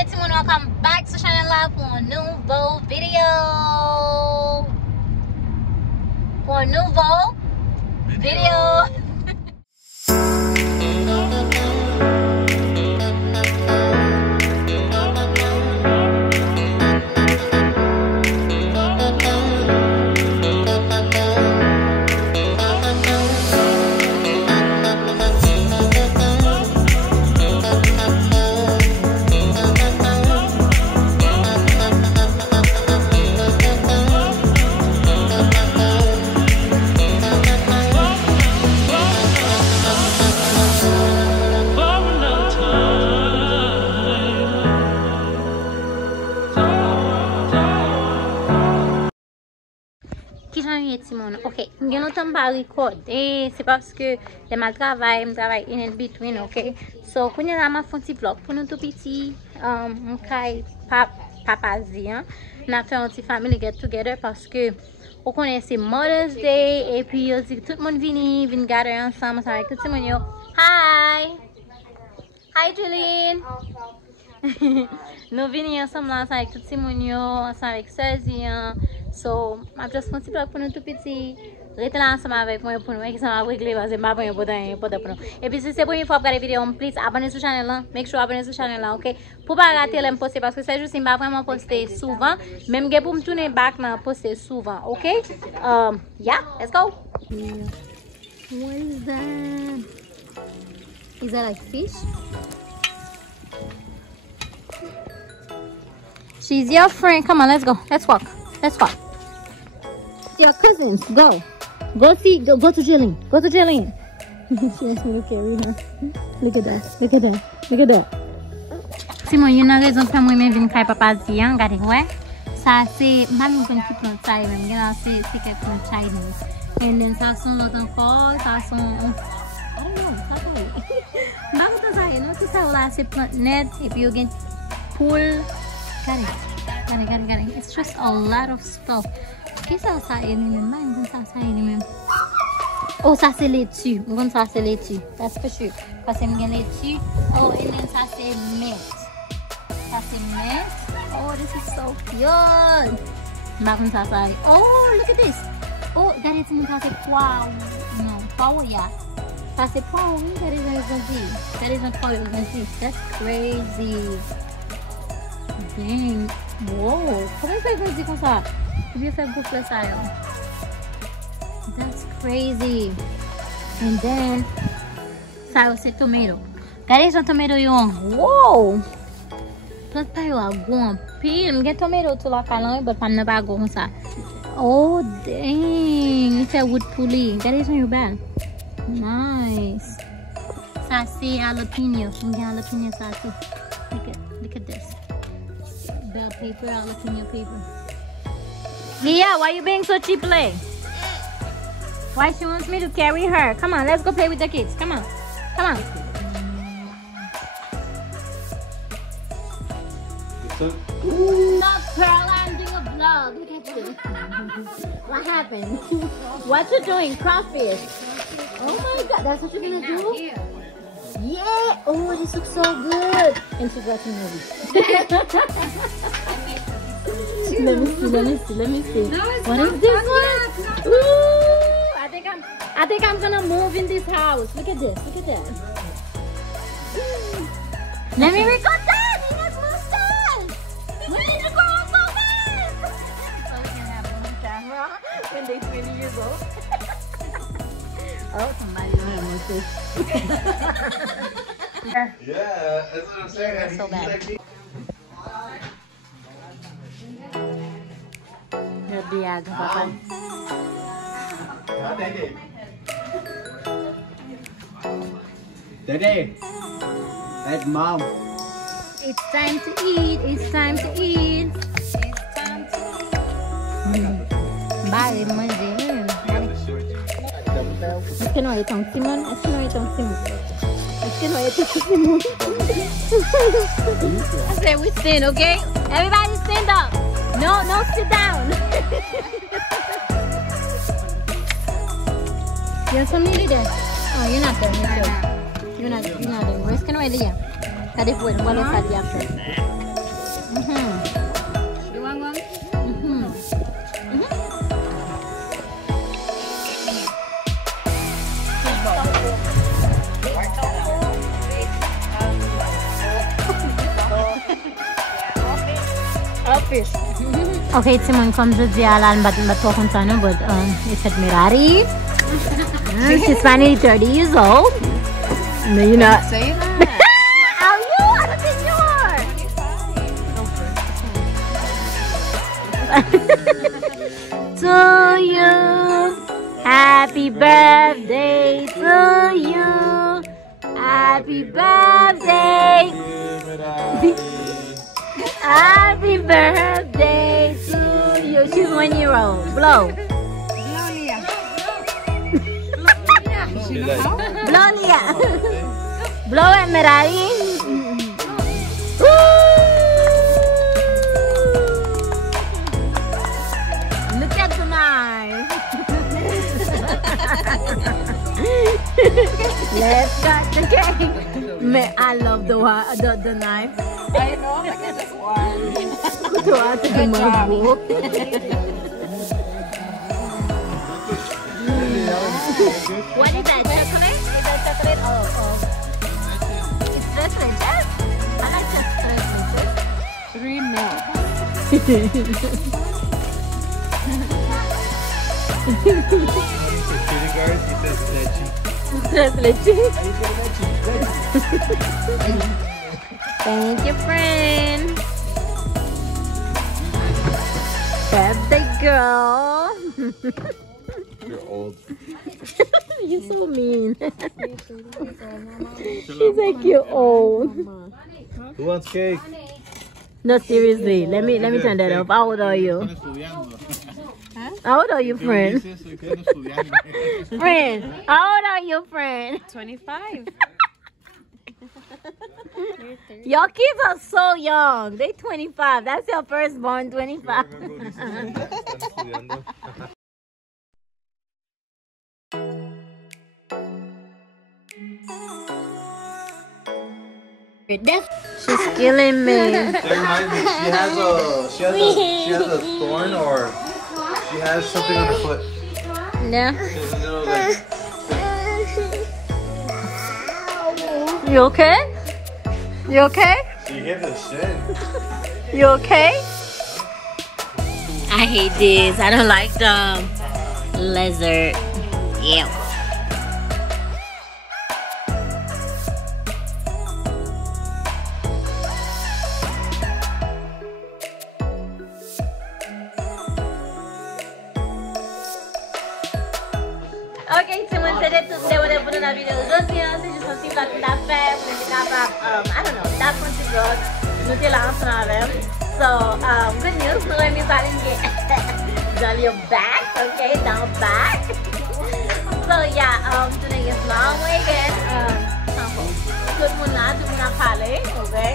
Yeti Moon, welcome back to Channel Live for a nouveau video. For a nouveau video. Ok, je ne t'en pas recorder, c'est parce que je travaille in between, ok? So, quand je vais faire un petit vlog pour nous tout petit, mon caille papazi, on a fait un petit family get together parce que on connaît c'est Mother's Day et puis on dit tout le monde vient gather ensemble avec tout le monde. Hi! Hi, Julienne! Nous venons ensemble avec tout le monde, ensemble avec Sergi. So, je just want to vlog pour nous tout petit. Restez là ensemble avec moi pour nous. Et puis si c'est pour une fois que vous regardez la vidéo, please abonnez-vous sur la chaîne. Make sure abonnez-vous sur la chaîne, ok? Pour ne pas rater les poster parce que c'est juste que je ne vais pas vraiment poster souvent. Même pour me tourner back, je vais poster souvent, ok? Yeah, let's go. What is that? Is that like fish? She's your friend. Come on, let's go. Let's walk. Let's walk. Your cousins, go. Go to Jillian. Go to Jillian. She asked me to carry her. Look at that. Look at that. Look at that. Simon, you know raison pour moi même venir faire papa dire, regardez ouais. Ça c'est même comme qui prend ça même, là c'est quelque chose Chinese. And then ça sont l'autre encore, ça sont I don't know, ça c'est. Bah tout ça, non, tout ça là c'est plant net et puis you get pool. Got it. It's just a lot of stuff. Qu'est-ce que ça est même? Oh, ça c'est laitue. Ça c'est laitue. That's for sure. Parce que c'est laitue. Oh, and then ça c'est mint. Ça c'est mint. Oh, this is so cute. Oh, look at this. Oh, that is ça c'est poire. No, poire, yeah. Ça c'est poire, oui, that isn't poire. That's crazy. Dang. Wow, comment ça veut dire comme ça? Je vais faire beaucoup de ça. That's crazy. And then, ça c'est tomato. Regardez ce tomato yon. Wow. Plante pas yon bon pile. J'ai tomato tout la calme, mais pas ne pas comme ça. Oh dang, it's a wood pulley. Regardez ce yon belle. Nice. Ça c'est jalapeno. J'ai jalapeno ça tout. Look at this. Bell paper, jalapeno paper. Leah, why you being so cheap, Lay? Why she wants me to carry her? Come on, let's go play with the kids. Come on. Come on. Stop, Pearl, I'm doing a vlog. Look at this. What happened? What you doing? Crawfish. Oh my god, that's what you're gonna do? Yeah! Oh, this looks so good! And she's watching movies. Let me see. No, what is this one? Ooh! I think I'm gonna move in this house. Look at this. Look at that. Let me record that! He has mustache! We need to grow up so fast! So we can have them on camera when they're 20 years old. Oh, somebody don't have mustache. Yeah, that's what I'm saying. That's so bad. Biag, Papa. Daddy, that's Mom. It's time to eat. It's time to eat. Bye, manger. Est-ce que nous avons Simon? Est-ce que nous avons Simon? Est-ce que nous avons Simon? I said we stand, okay? Everybody stand up. No, sit down. You're familiar there? Oh, you're not there. You're not there. Where's can I Leah? Cadê foi? Não vou lançar de after. You want one? Fish. Okay, Timon comes with the alarm but talking to no, but it's at Mirari. She's finally 30 years old. No, you're not. Say that. How you? I don't think you are. To you, happy birthday to you, happy birthday. Happy birthday to you. She's 1 year old. Blow. Blow, Leah. Blow it, Mirari. Look at the knife. Let's cut the cake. I love the knife. I know, I can just one. What is that? Chocolate? Is that chocolate? Oh. It's tres leches? I like just tres leches. 3 more. Security guard, he says leche. Tres leches. Thank you, friend. Birthday girl. You're old. You're so mean. She's like you're old. Who wants cake? No, seriously. Let me turn that off. How old are you? How old are you, friend? Friend, how old are you, friend? 25. Your kids are so young. They 25. That's your firstborn, 25. She's killing me. That reminds me, she has a thorn or she has something on her foot. Yeah. She has a little like. You okay? You okay? She hit the shin. You okay? I hate this. I don't like the lizard. Ew. Ok, Timon, c'était tout ce que pour la vidéo aujourd'hui. C'est juste un petit vlog que t'as fait. C'était capable, I don't know, that's one vlog. Nous t'es là ensemble. So, good news. Nous avons mis ça dans your back, okay, down back. So, yeah, today is long weekend. Tout le monde là, tout le monde a parlé, okay.